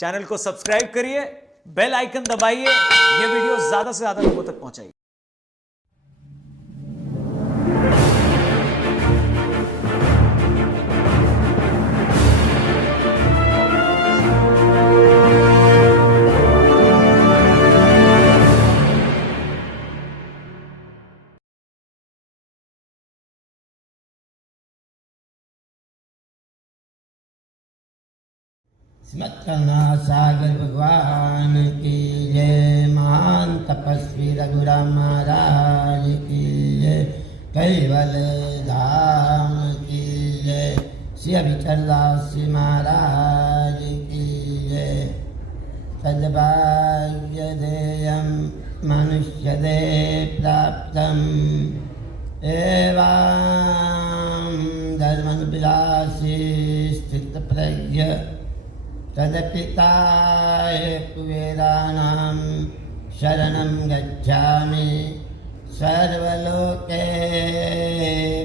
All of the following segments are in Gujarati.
चैनल को सब्सक्राइब करिए, बेल आइकन दबाइए, ये वीडियो ज्यादा से ज्यादा लोगों तक पहुंचाइए। स्मत्करुणा सागर भगवान की जय। महान तपस्वी रघुराम महाराज की जय। कैवल धाम की जय। श्री अभिचरदास महाराज की जय। सद्भाग्य देयं मनुष्य दे प्राप्तम् एवं धर्मविलासी स्थित प्रज्ञ तदपिताय कुबेराणां शरणं गच्छामि। सर्वलोके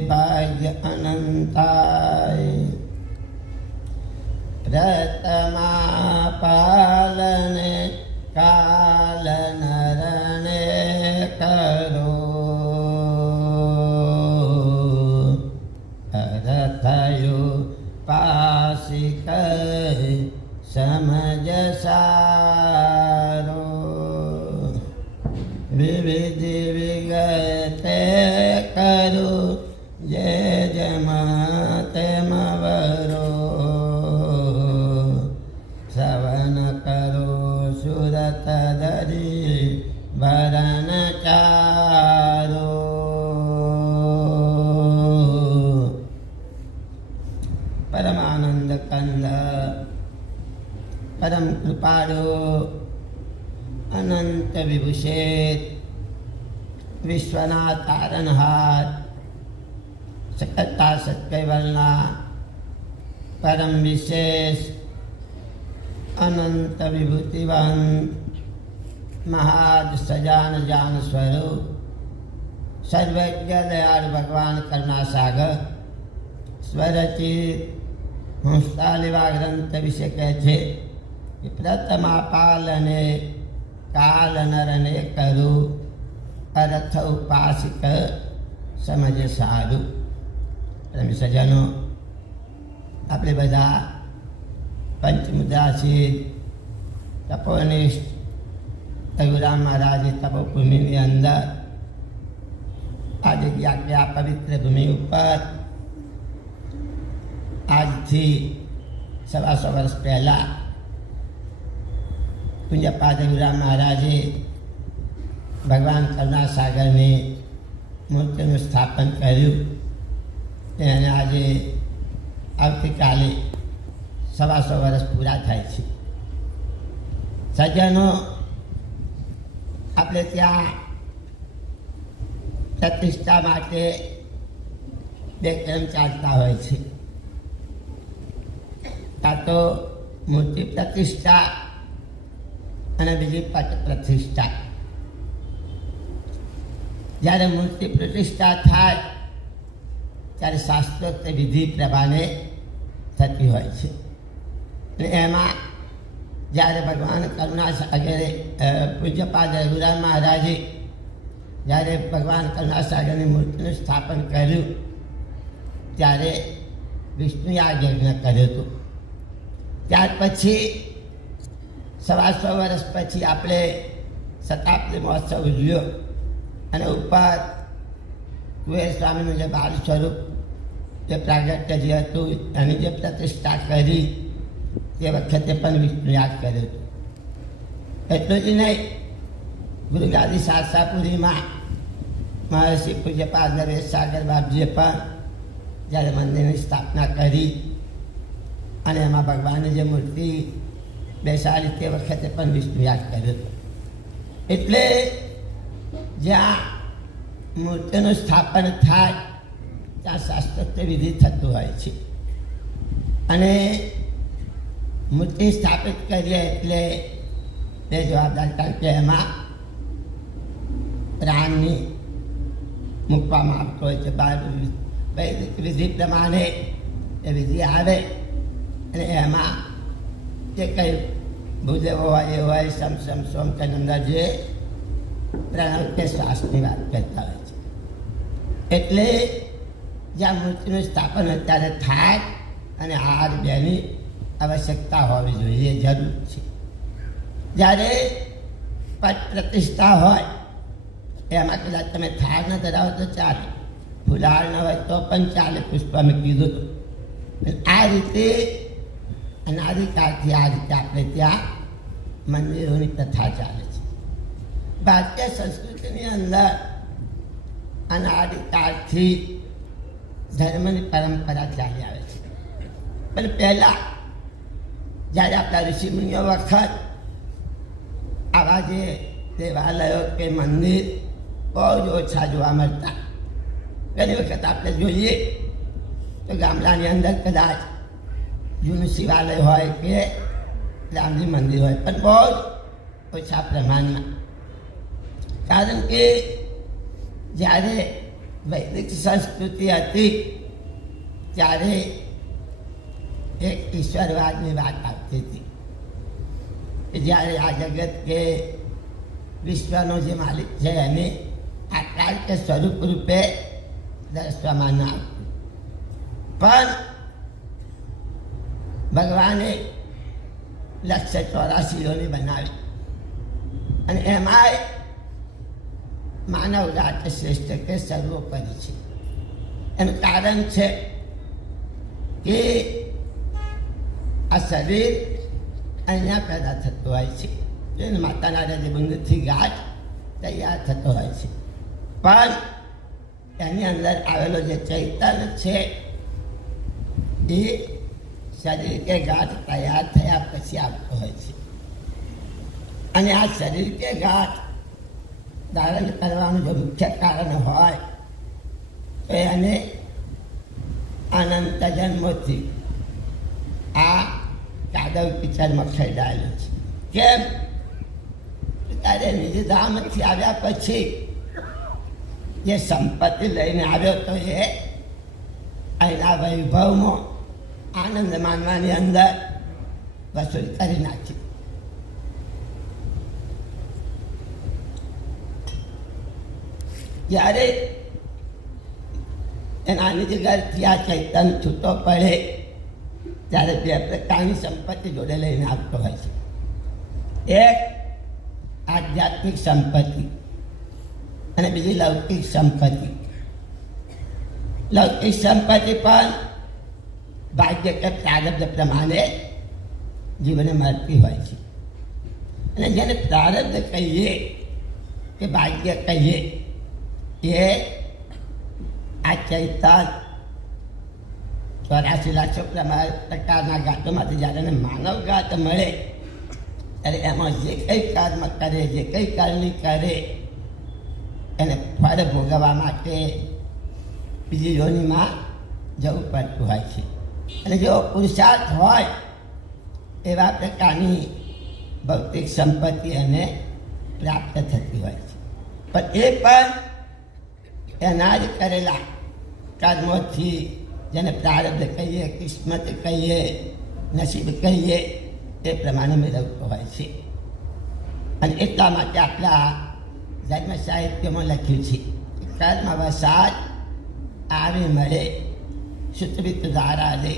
भाग्य अनन्ताय प्रथमा पालने कालनरणे करो। रथयो पासिक समझ सारो। विविधि विगते करो जय जमते मवरो। श्रवण करो सुरत धरि भरण चारो। परमानंद कंद परम कृपाळु अनंत विभूषित विश्वनाथ तारणहार सकलता सत्कैवलना परम विशेष अनंत विभूतिवान महाद सजान जान स्वरूप सर्वज्ञ दयाल भगवान करुणा सागर स्वरचित हंसतालिवा ग्रंथ विषय कहते कि प्रथमा पालने काल नरने करु अरथ उपासिक समझ सारू। सज्जनो આપણે બધા પંચમુદ્રાસી તપોનિષ્ઠ રઘુરામ મહારાજની તપોભૂમિની અંદર આ જગ્યા કે આ પવિત્ર ભૂમિ ઉપર આજથી 125 વર્ષ પહેલાં પૂજ્યપાદ રઘુરામ મહારાજે ભગવાન કરુણા સાગરની મૂર્તિનું સ્થાપન કર્યું. તેને આજે આવતીકાલે 125 વર્ષ પૂરા થાય છે. સજ્જનો, આપણે ત્યાં પ્રતિષ્ઠા માટે 2 ક્રમ ચાલતા હોય છે. કાં તો મૂર્તિ પ્રતિષ્ઠા અને બીજી પટ પ્રતિષ્ઠા. જ્યારે મૂર્તિ પ્રતિષ્ઠા થાય ત્યારે શાસ્ત્રોક્ત વિધિ પ્રમાણે થતી હોય છે. અને એમાં જ્યારે ભગવાન કરુણા સાગરે પૂજ્યપાદ રઘુરામ મહારાજે જ્યારે ભગવાન કરુણા સાગરની મૂર્તિનું સ્થાપન કર્યું ત્યારે વિષ્ણુ યાગ યજ્ઞ કર્યો હતો. ત્યાર પછી 125 વર્ષ પછી આપણે શતાબ્દી મહોત્સવ ઉજવ્યો અને ઉપર કુબેર સ્વામીનું જે બાળ સ્વરૂપ જે પ્રાગટ્ય જે હતું એની જે પ્રતિષ્ઠા કરી તે વખતે પણ વિષ્ણુ યાગ કર્યો હતો. એટલું જ નહીં, ગુરુગાદી શાસ્ત્રાપુરીમાં મહર્ષિ પૂજ્યપાદ નરેશ સાગર બાપજીએ પણ જ્યારે મંદિરની સ્થાપના કરી અને એમાં ભગવાનની જે મૂર્તિ બેસાડી તે વખતે પણ વિષ્ણુ યાગ કર્યો હતો. એટલે જ્યાં મૂર્તિનું સ્થાપન થાય ત્યાં શાસ્ત્રોક્ત વિધિ થતું હોય છે. અને મૂર્તિ સ્થાપિત કરીએ એટલે તે જવાબદાર, કારણ કે એમાં પ્રાણની મૂકવામાં આવતો હોય છે. વૈદિક વિધિ પ્રમાણે એ વિધિ આવે અને એમાં જે કંઈ ભૂદેવો હોય એ હોય સમ સમ સોમ કે અંદર જે પ્રણવ કે શ્વાસની વાત કરતા હોય છે. એટલે જ્યાં મૂર્તિનું સ્થાપન અત્યારે થાય અને હાર બેની આવશ્યકતા હોવી જોઈએ, જરૂર છે. જ્યારે પટ પ્રતિષ્ઠા હોય એમાં કદાચ તમે થાળ ન ધરાવો તો ચાલે, ફુલાર ન હોય તો પણ ચાલે, પુષ્પ અમે કીધું હતું. આ રીતે અનાદિકાળથી આ રીતે આપણે ત્યાં મંદિરોની પ્રથા ચાલે છે. ભારતીય સંસ્કૃતિની અંદર અનાદિકાળથી ધર્મની પરંપરા ચાલી આવે છે. પણ પહેલાં જ્યારે આપણા ઋષિમુનિઓ વખત આવા જે દેવાલયો કે મંદિર બહુ જ ઓછા જોવા મળતા. ઘણી વખત આપણે જોઈએ તો ગામડાની અંદર કદાચ જૂનું શિવાલય હોય કે રામજી મંદિર હોય, પણ બહુ જ ઓછા પ્રમાણમાં. કારણ કે જ્યારે વૈદિક સંસ્કૃતિ હતી ત્યારે એક ઈશ્વરવાદની વાત આવતી હતી કે જ્યારે આ જગત કે વિશ્વનો જે માલિક છે એને આકાર કે સ્વરૂપ રૂપે દર્શવામાં ન આવતું. પણ ભગવાને 184 બનાવી અને એમાંય માનવ જાત શ્રેષ્ઠ કે સર્વોપરી છે. એનું કારણ છે કે આ શરીર અહીંયા પેદા થતું હોય છે, જેને માતાના રજબુંદથી ગાંઠ તૈયાર થતો હોય છે. પણ એની અંદર આવેલો જે ચૈતન્ય છે એ શરીર કે ગાંઠ તૈયાર થયા પછી આવતો હોય છે. અને આ શરીર કે ગાંઠ ધારણ કરવાનું જો મુખ્ય કારણ હોય તો એને અનંત જન્મોથી આ કાદવ કિચડમાં ખેડાયેલું છે. કેમ? ત્યારે નિજધામથી આવ્યા પછી જે સંપત્તિ લઈને આવ્યો તો એ અહીંના વૈભવમાં આનંદ માનવાની અંદર વસૂલ કરી નાખી. જ્યારે એના નિજ ઘરથી આ ચૈતન્ય છૂટો પડે ત્યારે બે પ્રકારની સંપત્તિ જોડે લઈને આવતો હોય છે. એક આધ્યાત્મિક સંપત્તિ અને બીજી લૌકિક સંપત્તિ. લૌકિક સંપત્તિ પણ ભાગ્ય કે પ્રારબ્ધ પ્રમાણે જીવને મળતી હોય છે. અને જેને પ્રારબ્ધ કહીએ કે ભાગ્ય કહીએ એ આ ચૈતન્ય 84 લાખ પ્રકારના ગાંઠોમાંથી જ્યારે એને માનવ ગાંઠ મળે ત્યારે એમાં જે કંઈ કર્મ કરે, જે કંઈ કરણી કરે એને ફળ ભોગવવા માટે બીજી યોનિમાં જવું પડતું હોય છે. અને જો પુરુષાર્થ હોય એવા પ્રકારની ભૌતિક સંપત્તિ એને પ્રાપ્ત થતી હોય છે. પણ એ પણ એના જ કરેલા કર્મોથી, જેને પ્રારબ્ધ કહીએ, કિસ્મત કહીએ, નસીબ કહીએ, એ પ્રમાણે મેળવતો હોય છે. અને એટલા માટે આપણા ધર્મ સાહિત્યમાં લખ્યું છે કે કર્મ વસાત આવે મળે, સુતવિત ધારા લે.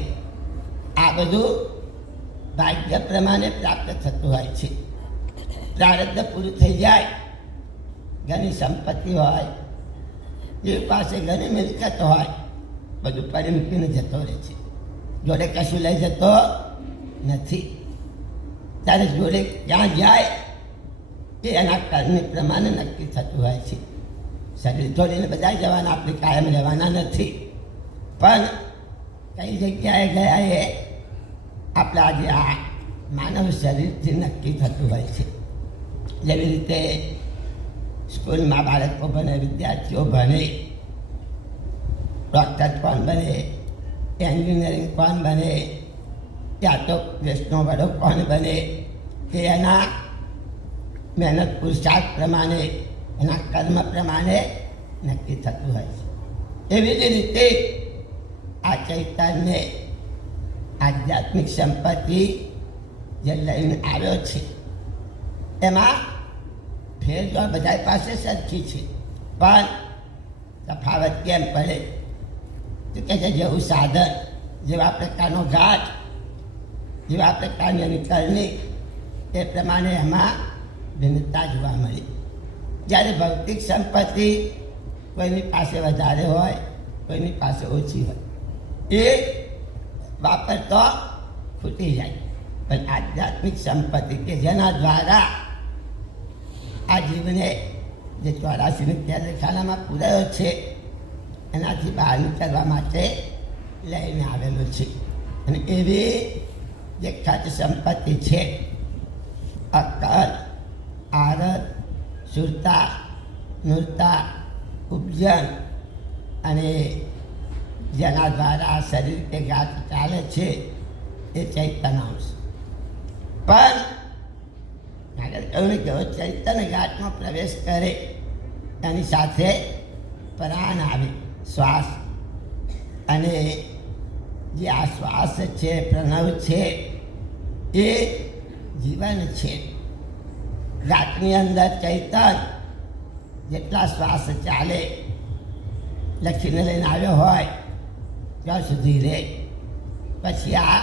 આ બધું ભાગ્ય પ્રમાણે પ્રાપ્ત થતું હોય છે. પ્રારબ્ધ પૂરું થઈ જાય, ઘણી સંપત્તિ હોય, જે પાસે ઘણી મિલકત હોય, બધું પડી મૂકીને જતો રહે છે. જોડે કશું લઈ જતો નથી. ત્યારે જોડે ક્યાં જાય એ એના કર્મ પ્રમાણે નક્કી થતું હોય છે. શરીર છોડીને બધા જવાના, આપણે કાયમ રહેવાના નથી. પણ કઈ જગ્યાએ ગયા એ આપણા જે આ માનવ શરીરથી નક્કી થતું હોય છે. જેવી રીતે સ્કૂલમાં બાળકો ભણે, વિદ્યાર્થીઓ ભણે, ડૉક્ટર કોણ બને, એન્જિનિયરિંગ કોણ બને, ત્યાં તો દેશનો વડો કોણ બને, એ એના મહેનત પુરુષાર્થ પ્રમાણે, એના કર્મ પ્રમાણે નક્કી થતું હોય છે. એવી જ રીતે આ ચૈતન્ય આધ્યાત્મિક સંપત્તિ જે લઈને આવ્યો છે એમાં ફેર તો બધા પાસે સરખી છે, પણ તફાવત કેમ પડે? તો કે છે જેવું સાધન, જેવા પ્રકારનો ઘાટ, જેવા પ્રકારની એની કરણી, એ પ્રમાણે એમાં ભિન્નતા જોવા મળી. જ્યારે ભૌતિક સંપત્તિ કોઈની પાસે વધારે હોય, કોઈની પાસે ઓછી હોય, એ વાપરતો ખૂટી જાય. પણ આધ્યાત્મિક સંપત્તિ કે જેના દ્વારા આ જીવને જે 84 ખાનામાં પૂરાયો છે એનાથી બહાર નીકળવા માટે લઈને આવેલું છે. અને એવી જે ખર્ચ સંપત્તિ છે, અક્કલ, આરત, સુરતા, નૂરતા, ઉપજન, અને જેના દ્વારા આ શરીર કે ગાત ચાલે છે એ ચૈતન્યાંશ. પણ આગળ કહ્યું કે ચૈતન્ય ઘાટમાં પ્રવેશ કરે એની સાથે પ્રાણ આવે, શ્વાસ. અને જે આ શ્વાસ છે, પ્રણવ છે, એ જીવન છે. ઘાટની અંદર ચૈતન્ય જેટલા શ્વાસ ચાલે, લખીને લઈને આવ્યો હોય ત્યાં સુધી રહે. પછી આ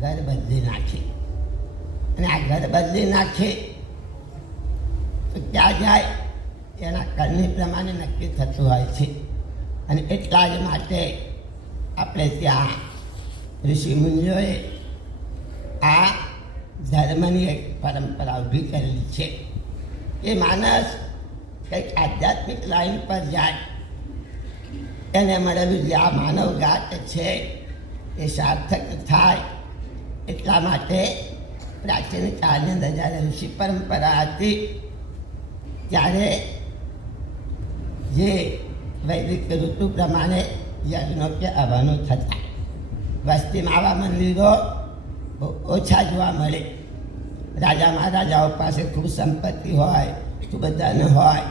ઘર બદલી નાખે, અને આ ઘર બદલી નાખે તો ક્યાં જાય એના કર્મની પ્રમાણે નક્કી થતું હોય છે. અને એટલા જ માટે આપણે ત્યાં ઋષિ મુનિઓએ આ ધર્મની એક પરંપરા ઊભી કરેલી છે. એ માણસ કંઈક આધ્યાત્મિક લાઈન પર જાય, એને મળેલું જે આ માનવ ઘાટ છે એ સાર્થક થાય. એટલા માટે પ્રાચીન કાળની અંદર જ્યારે ઋષિ પરંપરા હતી ત્યારે જે વૈદિક ઋતુ પ્રમાણે યજ્ઞો કે હવનો થતા. વસ્તીમાં આવા મંદિરો ઓછા જોવા મળે. રાજા મહારાજાઓ પાસે ખૂબ સંપત્તિ હોય, ખૂબ ધન હોય,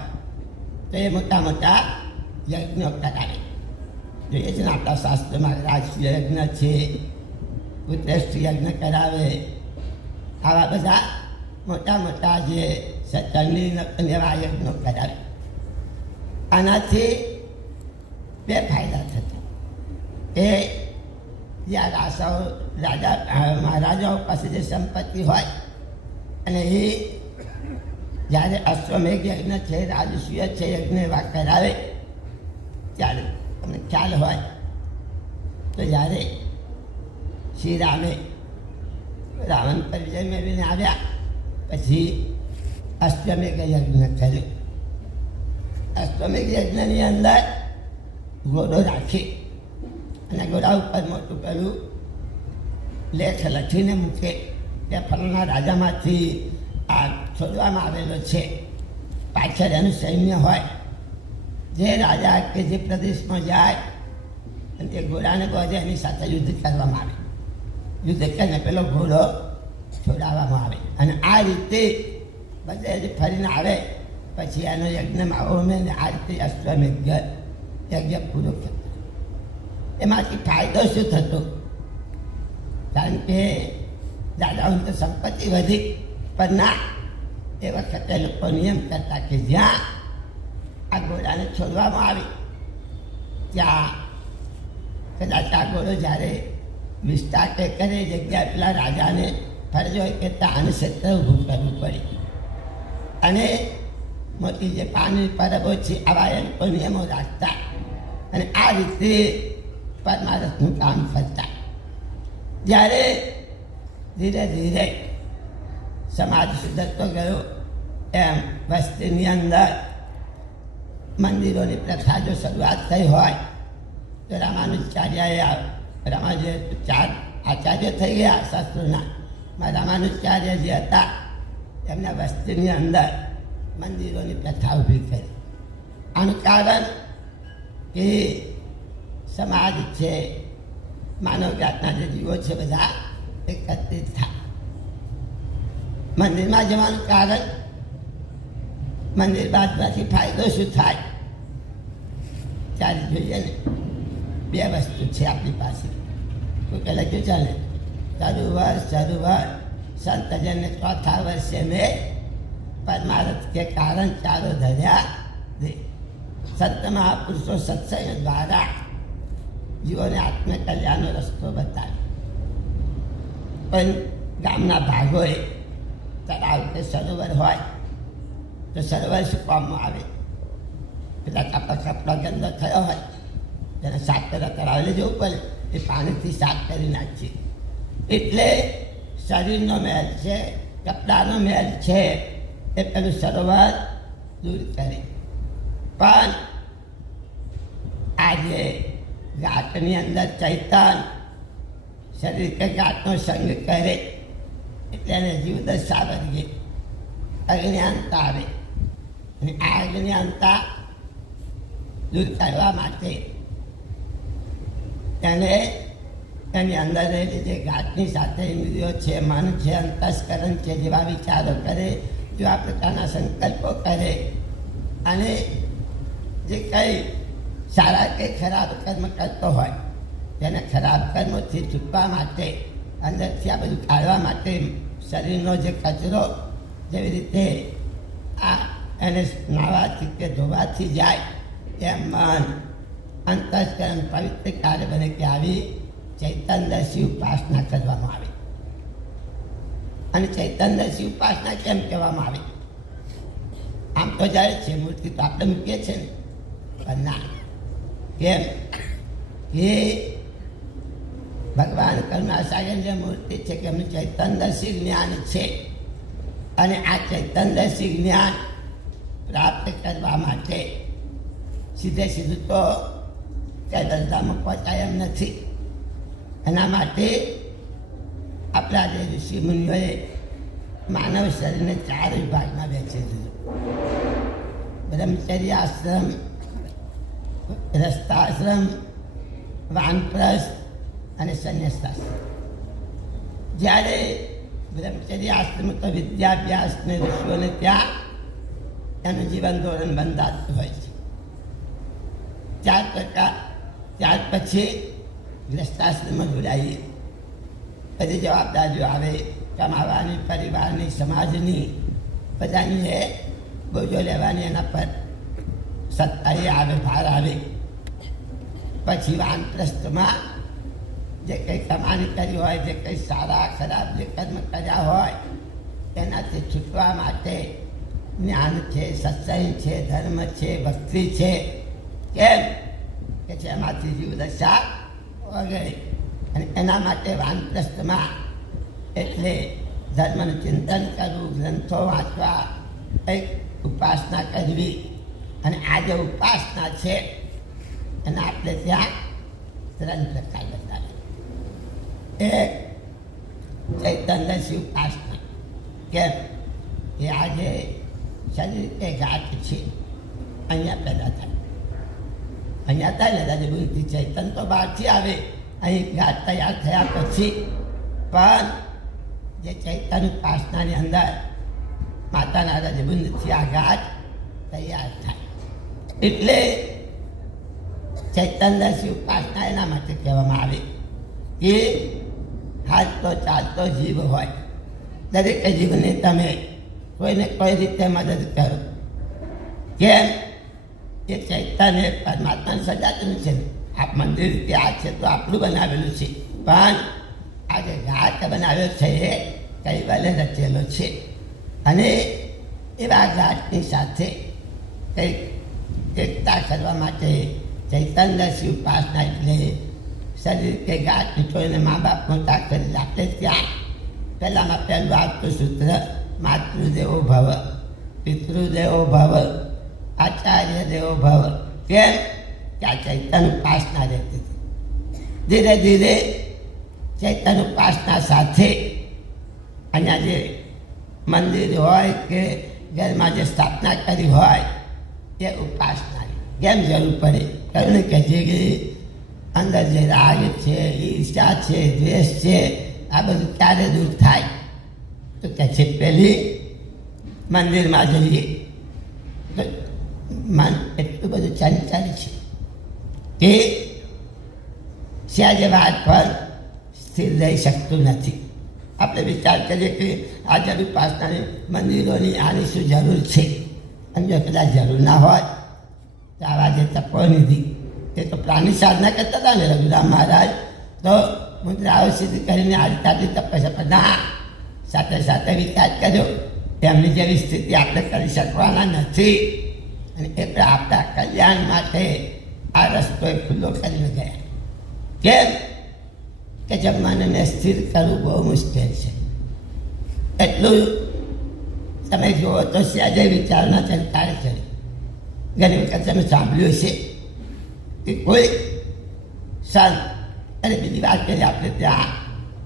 તો એ મોટા મોટા યજ્ઞો કરાવે. જોઈએ છે ને આપણા શાસ્ત્રમાં રાજકીય યજ્ઞ છે, પુત્રેષ્ઠ યજ્ઞ કરાવે. આવા બધા મોટા મોટા જે સત્સંગી એવા યજ્ઞો કરાવે. આનાથી બે ફાયદા થતા. એ જ્યાં રાજા મહારાજાઓ પાસે જે સંપત્તિ હોય, અને એ જ્યારે અશ્વમેઘ યજ્ઞ છે, રાજસૂય છે, યજ્ઞ એવા કરાવે ત્યારે તમને ખ્યાલ હોય તો જ્યારે શ્રી રામે રાવણ પર વિજય મેળવીને આવ્યા પછી અશ્વમેઘ યજ્ઞ કર્યો. અશ્વમેઘ યજ્ઞની અંદર ઘોડો રાખી અને ઘોડા ઉપર મોટું પેલું લેખ લખીને મૂકે કે ફલાણા રાજામાંથી આ છોડવામાં આવેલો છે. પાછળ એનું સૈન્ય હોય. જે રાજા કે જે પ્રદેશમાં જાય અને તે ઘોડાને ગોજે એની સાથે યુદ્ધ કરવામાં આવે. યુદ્ધ કરીને પેલો ઘોડો છોડાવવામાં આવે. અને આ રીતે બધે ફરીને આવે પછી એનો યજ્ઞમાં ઓમે આ રીતે અશ્વમેઘ યજ્ઞ પૂરો થતો. એમાંથી ફાયદો શું થતો? કારણ કે દાદાઓની તો સંપત્તિ વધી, પણ ના, એ વખતે લોકો નિયમ કરતા કે જ્યાં આ ઘોડાને છોડવામાં આવે ત્યાં કદાચ આ ઘોડો જ્યારે વિસ્તાર કે કરે જગ્યા પેલા રાજાને ફરજ હોય કે ત્યાં ક્ષેત્ર ઊભું કરવું પડે. અને મોટી જે પાણી પરબો છે આવા એ લોકો નિયમો રાખતા. અને આ રીતે પરમારથનું કામ કરતા. જ્યારે ધીરે ધીરે સમાજ સુધરતો ગયો એમ વસ્તીની અંદર મંદિરોની પ્રથા જો શરૂઆત થઈ હોય તો રામાનુજાચાર્યએ જે 4 આચાર્ય થઈ ગયા શાસ્ત્રોના, રામાનુજાચાર્ય જે હતા એમના વસ્તીની અંદર મંદિરોની પ્રથા ઊભી કરી. આનું કારણ કે સમાજ છે, માનવ જાતના જે જીવો છે બધા એકત્રિત થાય. મંદિરમાં જવાનું કારણ, મંદિર બાદમાંથી ફાયદો શું થાય? ત્યારે જોઈએ ને 2 વસ્તુ છે આપણી પાસે. કોઈ કે લખ્યું છે ને સરોવર संत जन ने चौथा वर्ष में परमार्थ के कारण चारों धर्या दे। संत महापुरुषों सत्संग द्वारा जीवोने आत्म कल्याण रस्तो बताव्यो। पण गामना भागोए तलाव के सरोवर होय तो सरोवर શું કામમાં આવે? પેલા કપડા ગંદો થયો હોય તેને સાફ કરવા તળાવે જવું પડે, એ પાણીથી સાફ કરી નાખીએ. એટલે શરીરનો મેલ છે, કપડાનો મેલ છે, એ પેલું સરોવર દૂર કરે. પણ આજે ઘાટની અંદર ચૈતન શરીર કે ઘાટનો સંગ કરે એટલે એને જીવદશા વર્ગે અજ્ઞાનતા આવે. અને આ અજ્ઞાનતા દૂર કરવા માટે એને એની અંદર રહેલી જે ઘાટની સાથે ઇન્દ્રિયો છે, મન છે, અંતસ્કરણ છે, જેવા વિચારો કરે, જેવા પ્રકારના સંકલ્પો કરે અને જે કંઈ સારા કે ખરાબ કર્મ કરતો હોય તેને ખરાબ કર્મોથી છૂટવા માટે, અંદરથી આ બધું કાઢવા માટે શરીરનો જે કચરો જેવી રીતે આ એને નાવાથી કે ધોવાથી જાય એમ મન અંતસ્કરણ પવિત્ર કાર્ય બને કે આવી ચૈતન્યદર્શી ઉપાસના કરવામાં આવે. અને ચૈતન્યદર્શી ઉપાસના કેમ કહેવામાં આવે? આમ તો જાય છે મૂર્તિ તો આપણે મૂકીએ છીએ ને, પણ ના. કેમ? એ ભગવાન કરુણાસાગર જે મૂર્તિ છે કે એમનું ચૈતન્યદર્શી જ્ઞાન છે. અને આ ચૈતન્યદર્શી જ્ઞાન પ્રાપ્ત કરવા માટે સીધે સીધું તો ત્યાં દરગાહમાં પહોંચાય એમ નથી. એના માટે આપણા જે ઋષિ મુનિઓએ માનવ શરીરને 4 વિભાગમાં વહેંચી દીધું: બ્રહ્મચર્ય આશ્રમ, ગ્રસ્તાશ્રમ, વાનપ્રસ્થ અને સંન્યાસાશ્રમ. જ્યારે બ્રહ્મચર્ય આશ્રમ તો વિદ્યાભ્યાસને ઋષિઓને ત્યાં એનું જીવન ધોરણ બંધાતું હોય છે. ત્યાર પછી ગ્રસ્તાશ્રમમાં જોડાઈએ. બધી જવાબદારીઓ આવે, કમાવાની, પરિવારની, સમાજની, બધાની એ બોજો લેવાની, એના પર સત્તાએ આવે, ભાર આવે. પછી વાનપ્રસ્થમાં જે કંઈ કમાણી કરી હોય, જે કંઈ સારા ખરાબ જે કર્મ કર્યા હોય તેનાથી છૂટવા માટે જ્ઞાન છે, સત્સંગ છે, ધર્મ છે, ભક્તિ છે. કેમ કે છે એમાંથી જીવદશા વગેરે. અને એના માટે વાનપ્રસ્થમાં એટલે ધર્મનું ચિંતન કરવું, ગ્રંથો વાંચવા, કંઈક ઉપાસના કરવી. અને આ જે ઉપાસના છે એના આપણે ત્યાં 3 પ્રકાર બતાવે. એક ચૈતન્યદર્શી ઉપાસના. કેમ? એ આજે શરીર કે ઘાટ છે અહીંયા પેદા થાય. અહીંયા થાય ને દાદી બુદ્ધિ ચૈતન તો બહારથી આવે, અહીં ઘાટ તૈયાર થયા પછી પણ જે ચૈતન્ય ઉપાસનાની અંદર માતાના રજબુંદથી આ ઘાટ તૈયાર થાય. એટલે ચૈતન્યદર્શી ઉપાસના એના માટે કહેવામાં આવે કે હાલતો ચાલતો જીવ હોય, દરેક જીવને તમે કોઈને કોઈ રીતે મદદ કરો. કેમ? એ ચૈતન્ય પરમાત્માને સજાતું છે. આ મંદિર કે આ છે તો આપણું બનાવેલું છે, પણ આ જે ઘાટ બનાવ્યો છે એ કૈવલ્ય રચેલો છે. અને એવા ઘાટની સાથે કંઈક એકતા કરવા માટે ચૈતન્યદર્શી ઉપાસના એટલે શરીર કે ઘાટ કોઈને મા બાપ મોટા કરી આપણે ત્યાં પહેલામાં પહેલું આવતું સૂત્ર માતૃદેવો ભવ, પિતૃદેવો ભવ, આચાર્ય દેવો ભવ. કેમ? કે આ ચૈતન્ય ઉપાસના રહેતી હતી. ધીરે ધીરે ચૈતન્ય ઉપાસના સાથે અહીંયા જે મંદિર હોય કે ઘરમાં જે સ્થાપના કરી હોય એ ઉપાસના કેમ જરૂર પડે? કારણ કે જે અંદર જે રાગ છે, ઈર્ષા છે, દ્વેષ છે, આ બધું ક્યારે દૂર થાય? તો કે છે પહેલી મંદિરમાં જઈએ તો મન એટલું બધું ચંચળ છે કે સહેજ વાત પર સ્થિર રહી શકતું નથી. આપણે વિચાર કરીએ કે આ જરૂર પાસનાની મંદિરોની આની શું જરૂર છે, અને જો કદાચ જરૂર ના હોય તો આવા જે તપોનિધિ એ તો પ્રાણી સાધના કરતા હતા ને રઘુરામ મહારાજ, તો મુદ્રાઓ સિદ્ધ કરીને આટલી તપસ્યા પર ના, સાથે સાથે વિચાર કર્યો એમની જેવી સ્થિતિ આપણે કરી શકવાના નથી, અને એટલે આપણા કલ્યાણ માટે આ રસ્તો ખુલ્લો કરીને ગયા. કેમ કે જબ મનને સ્થિર કરવું બહુ મુશ્કેલ છે. એટલું તમે જુઓ તો સહેજે વિચારના ચલકારે ચડે. ઘણી વખત તમે સાંભળ્યું છે કે કોઈ સંત, અને બીજી વાત કરીએ આપણે ત્યાં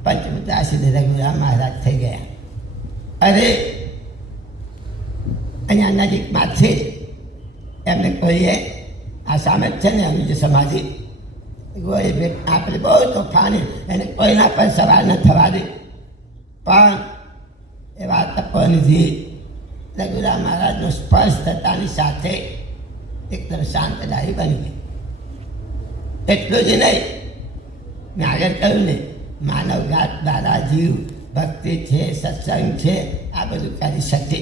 પંચમુદ્રાસિદ્ધ રઘુરામ મહારાજ થઈ ગયા. અરે અહીંયા નજીકમાંથી એમને કોઈએ આ સામે છે ને એમની જે સમાધિ આપણે બહુ તોફાની, એને કોઈના પર સવાર ન થવા દે, પણ એવા તપોનિધિ રઘુરામ મહારાજનો સ્પર્શ થતાની સાથે એકદમ શાંતદાયી બની ગઈ. એટલું જ નહીં, મેં આગળ કહ્યું ને, માનવઘાત દ્વારા જીવ ભક્તિ છે, સત્સંગ છે, આ બધું કરી શકે.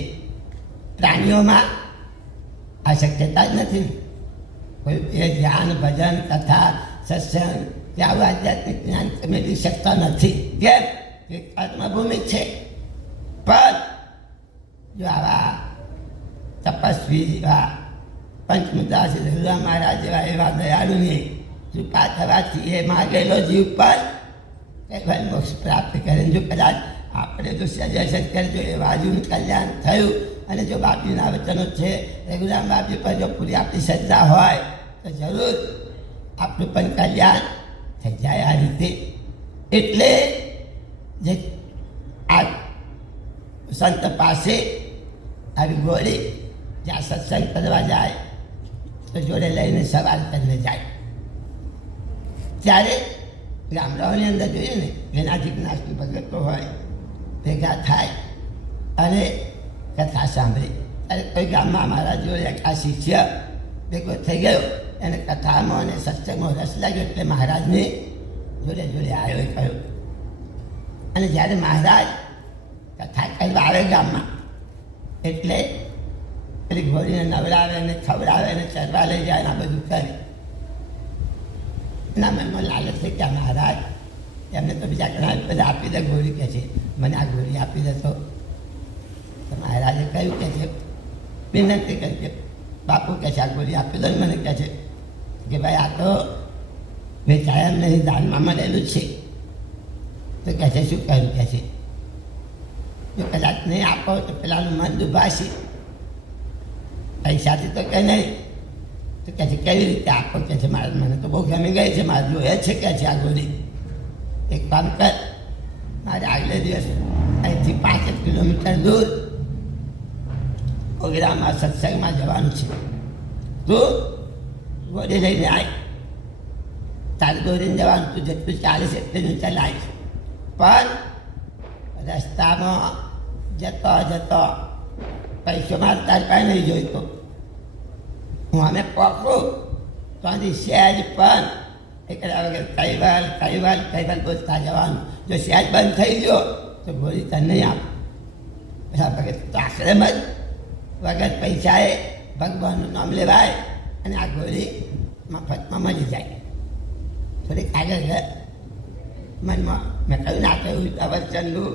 પ્રાણીઓમાં આ શક્યતા જ નથી. કોઈ એ ધ્યાન, ભજન, કથા, સત્સંગ કે આવું આધ્યાત્મિક જ્ઞાન મેળવી શકતા નથી. કેમ કે કર્મભૂમિ છે. પણ જો આવા તપસ્વી જેવા પંચમુદ્રાસિદ્ધ રઘુરામ મહારાજ જેવા એવા દયાળુની કૃપા થવાથી એ માગેલો જીવ પર કૈવલ્ય મોક્ષ પ્રાપ્ત કરે. જો કદાચ આપણે જો સજેશન કરજો એ બાજુનું કલ્યાણ થયું, અને જો બાપજીના વચનો છે, રઘુરામ બાપજી પર જો પૂરી આપણી શ્રદ્ધા હોય તો જરૂર આપણું પણ કલ્યાણ થઈ જાય આ રીતે. એટલે જે આ સંત પાસે આવી ગોળી જ્યાં સત્સંગ કરવા જાય તો જોડે લઈને સવાલ કરીને જાય. ત્યારે ગામડાઓની અંદર જોઈએ ને એના જિજ્ઞાસુ ભગતો હોય ભેગા થાય અને કથા સાંભળી. ત્યારે કોઈ ગામમાં મારા જોડે આ શિષ્ય ભેગો થઈ ગયો, એને કથામાં અને સત્સંગમાં રસ લાગ્યો, એટલે મહારાજને જોડે જોડે આવ્યો એ કહ્યું. અને જ્યારે મહારાજ કથા કરવા આવે ગામમાં, એટલે પેલી ઘોડીને નવડાવે ને ખવડાવે ને ચરવા લઈ જાય ને આ બધું કરે. એના મનમાં લાલચ થઈ કે મહારાજ એમને તો બીજા ઘણા બધા આપી દે ઘોડી, કહે છે મને આ ઘોડી આપી દે. તો મહારાજે કહ્યું કે છે, વિનંતી કરી કે બાપુ કહે છે આ ઘોડી આપી દો. મને કહે છે કે ભાઈ આ તો વેચાય એમ નહીં, દાનમાં મળેલું છે. તો કહે છે શું કહ્યું? કહે છે જો કદાચ નહીં આપો તો પેલાનું મન દુભાશે, પૈસાથી તો કંઈ નહીં. તો કહે છે કેવી રીતે આપો? કહે છે મારે મને તો બહુ ગમી ગઈ છે, મારે જોઈએ છે. કહે છે આ ગોળી એક કામ કર, મારે આગલે દિવસ અહીંથી 5 કિલોમીટર દૂર ઓગરામાં સત્સંગમાં જવાનું છે. તું ગોળી લઈને આય, તારે દોરીને જવાનું, તું જેટલું ચાલે છે એટલું ચલાય. પણ રસ્તામાં જતો જતો પૈસો મારે તારે કાંઈ નહીં જોઈતો. હું અમે પકડું તો આથી સહેજ પણ એકડા વગર કઈવાલ બોલતા જવાનું. જો સહેજ બંધ થઈ ગયો તો ગોળી તને નહીં આપ. બધા વગર તો આખરે જ વગર પૈસાએ ભગવાનનું નામ લેવાય અને આ ગોળી મફતમાં મળી જાય. થોડીક આગળ મનમાં મેં કહ્યું ના કહ્યું અવચનનું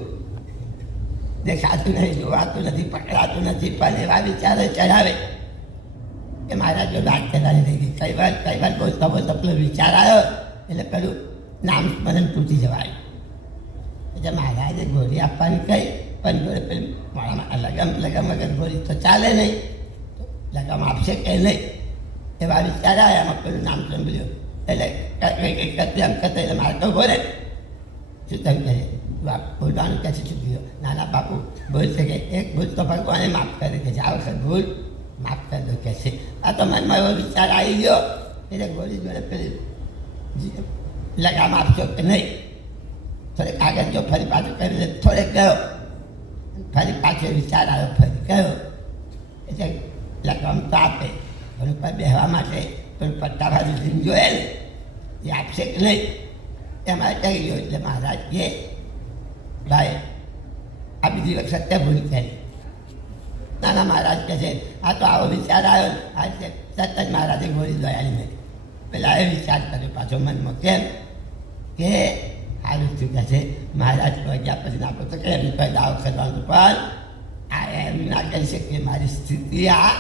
દેખાતું નહીં, જોવાતું નથી, પકડાતું નથી, પણ એવા વિચારો ચડાવે કે મહારાજ જો વાત કરવાની થઈ ગઈ. કઈ વાર બોલતા બોલતા પેલો વિચાર આવ્યો એટલે પેલું નામ સ્મરણ તૂટી જવાય. એટલે મહારાજે ગોળી આપવાની કહી, પણ જોડે પેલું મારામાં લગમ વગર ગોળી તો ચાલે નહીં, લગમ આપશે કે નહીં એવા વિચાર આવ્યા. એમાં પેલું નામ સાંભળ્યું એટલે એમ કરતા એટલે મારે તો બોલે શું તમે કહે બોલવાનું ક્યાંથી ચૂકી ગયો? નાના બાપુ બોલશે કે એક ભૂલ તો ભગવાને માફ કરે કે આ વખત ભૂલ માફ કરી દો કે છે. આ તો મનમાં એવો વિચાર આવી ગયો એટલે ગોળી જોડે પેલી લગામ આપશો કે નહીં. થોડીક આગળ જો ફરી પાછું કરી થોડેક ગયો, ફરી પાછો વિચાર આવ્યો, ફરી ગયો એટલે લગામ તો આપે, પણ ઉપર બેસવા માટે પણ પટ્ટા બાજુ જોઈએ ને એ આપશે કે નહીં એમાં કહી ગયો. એટલે મહારાજ કે ભાઈ આ બીજી વખત સત્ય ભૂલ કરી. નાના મહારાજ કહે છે આ તો આવો વિચાર આવ્યો આ તરત જ મહારાજે ગોળી દોયાળી મેં પેલા એ વિચાર કર્યો પાછો મનમાં કેમ કે સારું શું કહે છે મહારાજ કોઈ ગયા પછી આપો તો કે એમની કોઈ દાવ કરવાનું પણ આ એમ ના કહી શકીએ મારી સ્થિતિ આ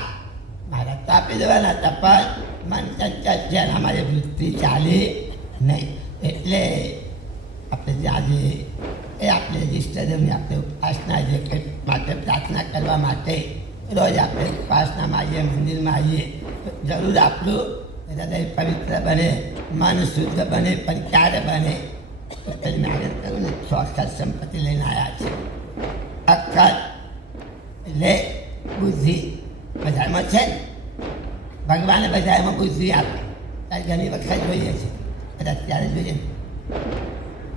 મહારાજ તો આપી દેવાના હતા પણ મન ચંચળ છે અને અમારી વૃત્તિ ચાલી નહીં એટલે આપણે જે આજે એ આપણે રજિસ્ટરની આપણે ઉપાસના જે કંઈ માટે પ્રાર્થના કરવા માટે રોજ આપણે ઉપાસનામાં આવીએ મંદિરમાં આવીએ જરૂર આપણું હૃદય પવિત્ર બને મન શુદ્ધ બને પણ ક્યારે બને મહેનત કરું ને ચોક્કસ સંપત્તિ લઈને આવ્યા છે અક્કલ એટલે બુદ્ધિ બજારમાં છે ને ભગવાને બજારમાં બુદ્ધિ આપે ત્યારે ઘણી વખત જોઈએ છે અત્યારે જોઈએ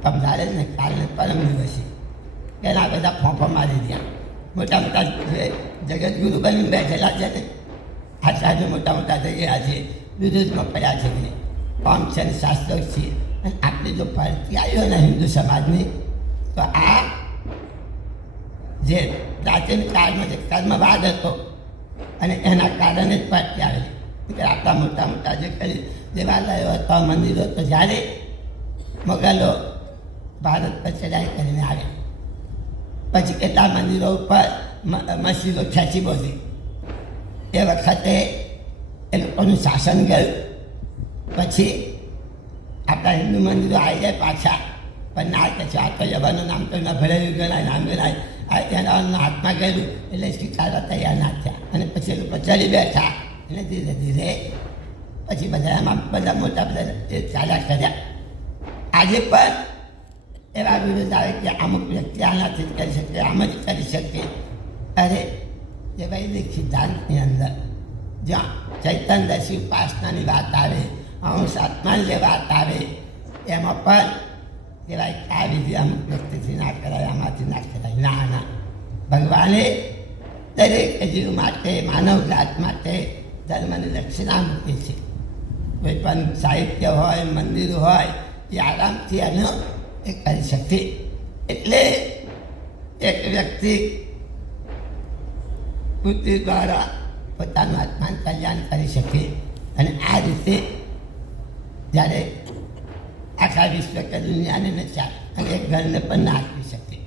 પમદારે ને કાલને પરમ દિવસે એના બધા ફોંફો મારી દયા મોટા મોટા જગતગુરુ બની બેઠેલા છે ને આચાર્ય મોટા મોટા જગ્યા છે વિરુદ્ધમાં પડ્યા છે કે કોમ છે ને શાસ્ત્રો છે અને આપણે જો ફરતી આવ્યો ને હિન્દુ સમાજની તો આ જે પ્રાચીન કાળમાં જે કર્મવાદ હતો અને એના કારણે જ ફરતી આવેલી આપણા મોટા મોટા જે કરી દેવાલયો હતા મંદિરો તો જ્યારે મોગલો ભારત પર ચડાઈ કરીને આવ્યા પછી કેટલા મંદિરો ઉપર મસ્જિદો ખેંચી બોલી એ વખતે એ લોકોનું શાસન ગયું પછી આપણા હિન્દુ મંદિરો આવી જાય પાછા પણ ના કે છે આ તો યવાનું નામ તો ન ભરેલું ગણાય નામ ગણાય એના હાથમાં ગયું એટલે સ્વીકારવા તૈયાર ના થયા અને પછી એ લોકો ચડી બેઠા એટલે ધીરે ધીરે પછી બધા એમાં બધા મોટા બધા ચાલ્યા કર્યા આજે પણ એવા વિરોધ આવે કે અમુક વ્યક્તિ આનાથી જ કરી શકે આમ જ કરી શકે અરે એ વૈદિક સિદ્ધાંતની અંદર જ્યાં ચૈતન્યદર્શી ઉપાસનાની વાત આવે અંશ આત્માની જે વાત આવે એમાં પણ કહેવાય કે આ વિધિ અમુક વ્યક્તિથી ના કરાય આમાંથી ના કરાય ના ના ભગવાને દરેક જીવ માટે માનવ જાત માટે ધર્મની દક્ષિણા મૂકી છે કોઈ પણ સાહિત્ય હોય મંદિર હોય એ આરામથી એનો એ કરી શકે એટલે એક વ્યક્તિ બુદ્ધિ દ્વારા પોતાનું આત્માનું કલ્યાણ કરી શકે અને આ રીતે જ્યારે આખા વિશ્વ કે દુનિયાને ન ચાલે અને એક ઘરને પણ ના આપી શકે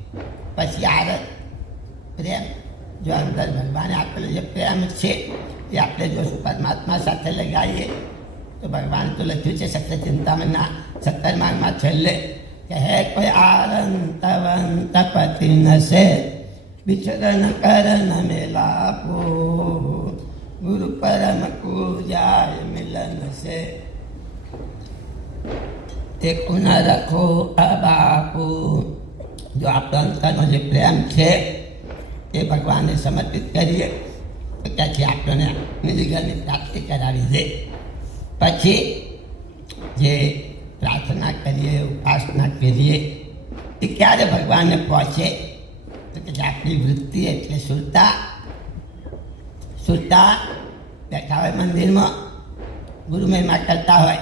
પછી આરત પ્રેમ જો અંદર ભગવાને આપેલો જે પ્રેમ છે એ આપણે જો પરમાત્મા સાથે લગાવીએ તો ભગવાન તો લખ્યું છે સત્ય ચિંતામણના 17 માર્ગમાં છેલ્લે કે હે કોઈ આરંતવંત પતિ નશે વિચરણ કરણ મેલાપો ગુરુ પરમ પૂજાય મિલન છે તે કુન રખો અબાપુ જો આપણો અંતરનો જે પ્રેમ છે એ ભગવાનને સમર્પિત કરીએ તો ત્યાંથી આપણને નિધિગરની પ્રાપ્તિ કરાવી દે પછી જે પ્રાર્થના કરીએ ઉપાસના કરીએ એ ક્યારે ભગવાનને પહોંચે તો કે આપણી વૃત્તિ એટલે સુરતા સુરતા બેઠા હોય મંદિરમાં ગુરુ મહિમા કરતા હોય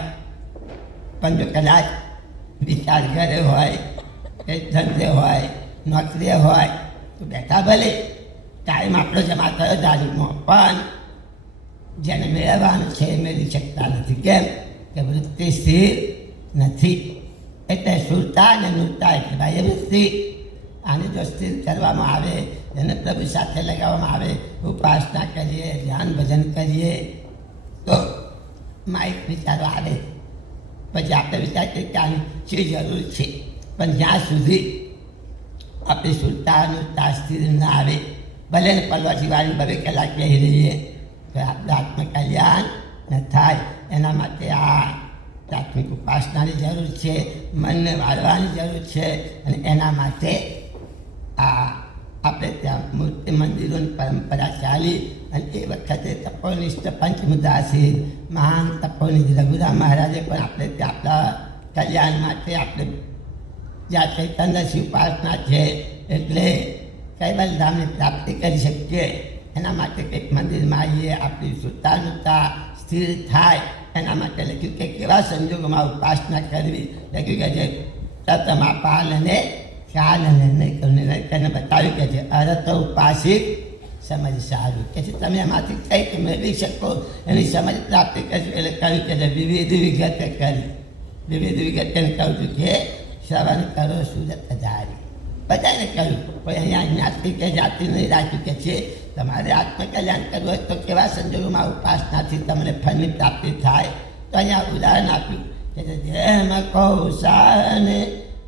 પણ જો કદાચ વિચાર ઘરે હોય કે ધંધે હોય નોકરીએ હોય તો બેઠા ભલે ટાઈમ આપણો જમા થયો ધાર્મિકમાં પણ જેને મેળવવાનું છે એ મેળવી શકતા નથી કેમ કે વૃત્તિ સ્થિર નથી એટલે સુરતા અને નૃતા એટલે બાહ્ય વૃત્તિ આને જો સ્થિર કરવામાં આવે એને પ્રભુ સાથે લગાવવામાં આવે ઉપાસના કરીએ ધ્યાન ભજન કરીએ તો માઇક વિચારો આવે પછી આપણે વિચાર કરીએ કે આની શી જરૂર છે પણ જ્યાં સુધી આપણી સુરતા નૃતા સ્થિર ના આવે ભલે ને પલવાથી વાળી 2 કલાક બેસી રહીએ તો આપણે આત્મકલ્યાણ ન થાય એના માટે આ પ્રાથમિક ઉપાસનાની જરૂર છે મનને વાળવાની જરૂર છે અને એના માટે આ આપણે ત્યાં મૂર્તિ મંદિરોની પરંપરા ચાલી અને એ વખતે તપોનિષ્ઠ પંચમુદ્રાસી મહાન તપોનિષ્ઠ રઘુરામ મહારાજે પણ આપણે ત્યાં આપણા કલ્યાણ માટે આપણે જ્યાં ચૈતન્યની ઉપાસના છે એટલે કૈવલ્યધામની પ્રાપ્તિ કરી શકીએ એના માટે કંઈક મંદિરમાં આવીએ આપણી સુતાનુતા સ્થિર થાય એના માટે લખ્યું કે કેવા સંજોગોમાં ઉપાસના કરવી લખ્યું કે જે તતમાપાલ અને ખ્યાલ અને નિર્ણય તેને બતાવ્યું કે છે અરત ઉપાસિત સમજ સારું કે છે તમે એમાંથી કંઈક મેળવી શકો એની સમજ પ્રાપ્ત કરશું. એટલે કહ્યું કે વિવિધ વિગતે કરી વિવિધ વિગતે કહું છું કે શ્રવણ કરો સુરત ધારી. બધાને કહ્યું કોઈ અહીંયા જ્ઞાતિ કે જાતિ નહીં રાખ્યું કે છે તમારે આત્મકલ્યાણ કરવું હોય તો કેવા સંજોગોમાં ઉપાસનાથી તમને ફળની પ્રાપ્તિ થાય. તો અહીંયા ઉદાહરણ આપ્યું કે જેમ કૌશાને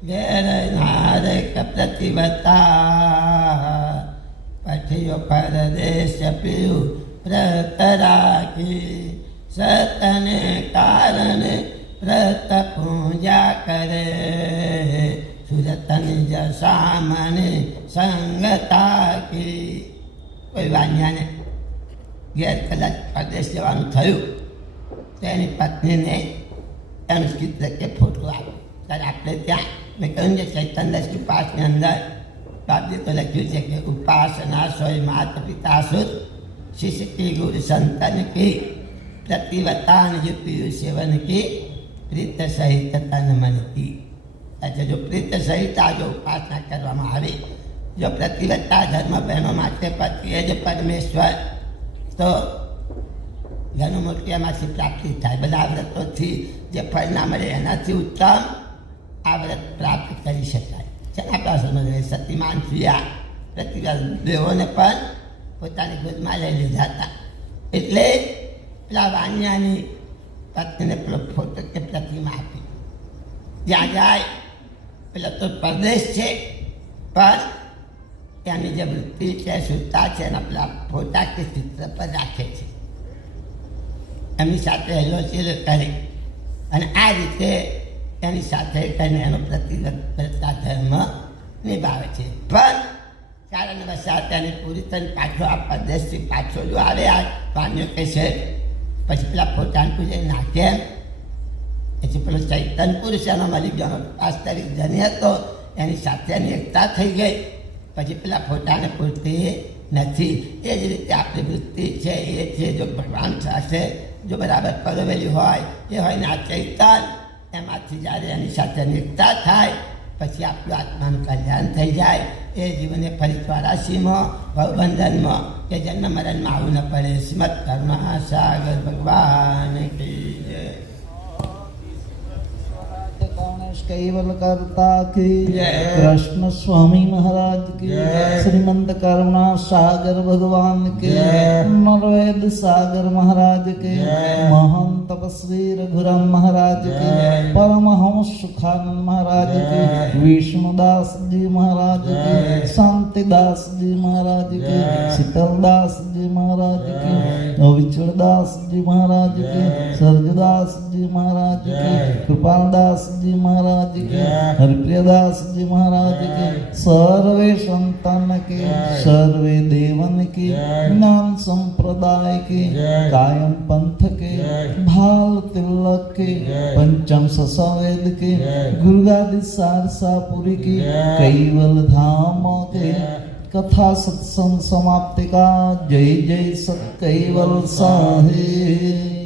ઘેર નારક પ્રતિવતા પઠિયો પરદેશ પીયું વ્રત રાખી સતને કારણે વ્રત પૂજા કરે સુરતની જસામને સંગતા કી. કોઈ વાન્યાને ઘેર કદાચ પરદેશ જવાનું થયું તો એની પત્નીને એનું ચિત્ર કે ફોટો આપ્યો. ત્યારે આપણે ત્યાં મેં કહ્યું કે ચૈતન્ય ઉપાસની અંદર બાબે તો લખ્યું છે કે ઉપાસના સોય માતા પિતા સુત શિષ્ય કી ગુરુ સંતન કી प्रतिवता युक्ति सेवन की प्रीत सहित तन मन की. अच्छा, जो प्रीत सहित जो उपासना કરવામાં આવે, જો પ્રતિવત્તા ધર્મ બહેનો માટે પતિ એ જ પરમેશ્વર, તો ઘણું મોટી એમાંથી પ્રાપ્તિ થાય. બધા વ્રતોથી જે ફળ ના મળે એનાથી ઉત્તમ આ વ્રત પ્રાપ્ત કરી શકાય. આપણા સમજ સતીમાન થયા પ્રતિવ્રત દેવોને પણ પોતાની ગોદમાં લઈ લીધા હતા. એટલે પેલા વાણિયાની પત્નીને પેલો ફોટો કે પ્રતિમા આપી. જ્યાં જાય પેલો તો પરદેશ છે, પણ ત્યાંની જે વૃત્તિ છે, શુદ્ધતા છે, એના પેલા ફોટા કે ચિત્ર પર રાખે છે, એમની સાથે હેલોચેલ કરે અને આ રીતે એની સાથે કરીને એનો પ્રતિબદ્ધતા ધર્મ નિભાવે છે. પણ કારણ વસાત એને પૂરી તને પાછો આ પરદેશથી પાછો જો આવે આ પાણીઓ કે છે, પછી પેલા ફોટાને પૂજે નાખે, પછી પેલો ચૈતન પુરુષ એનો મળી ગયો, વાસ્તવિક ધની હતો, એની સાથે એની એકતા થઈ ગઈ. પછી પેલા ફોટાને પૂરતી નથી. એ જ રીતે આપણી વૃત્તિ છે એ છે, જો ભગવાન સાથે જો બરાબર પરોવેલી હોય એ હોય ને આ ચૈતન, એમાંથી જ્યારે એની સાથે એકતા થાય પછી આપણું આત્માનું કલ્યાણ થઈ જાય. એ જીવને ફરી 84માં ભવબંધનમાં કે જન્મ મરણમાં આવું ન પડે. શ્રીમદ કરુણા સાગર ભગવાન કી જય. कैवल करता की कृष्ण स्वामी महाराज की, श्रीमंत करुणा सागर भगवान के, नरवेद सागर महाराज के, महान तपस्वी रघुराम महाराज के, परमहंस सुखानंद महाराज के, विष्णुदास जी महाराज के, शांतिदास जी महाराज के, शीतलदास जी महाराज के, विचलदास जी महाराज के, सर्जदास जी महाराज के, कृपालदास जी महाराज के, हरिप्रियदास जी महाराज के, सर्वे संतान के, सर्वे देवन के, ज्ञान संप्रदाय के, कायम पंथ के, भाल तिलक के, पंचम ससवेद के, गुरुगादि सारसापुरी के, कैवल धाम के, कथा सत्संग समाप्ति का जय जय सत कैवल साहे.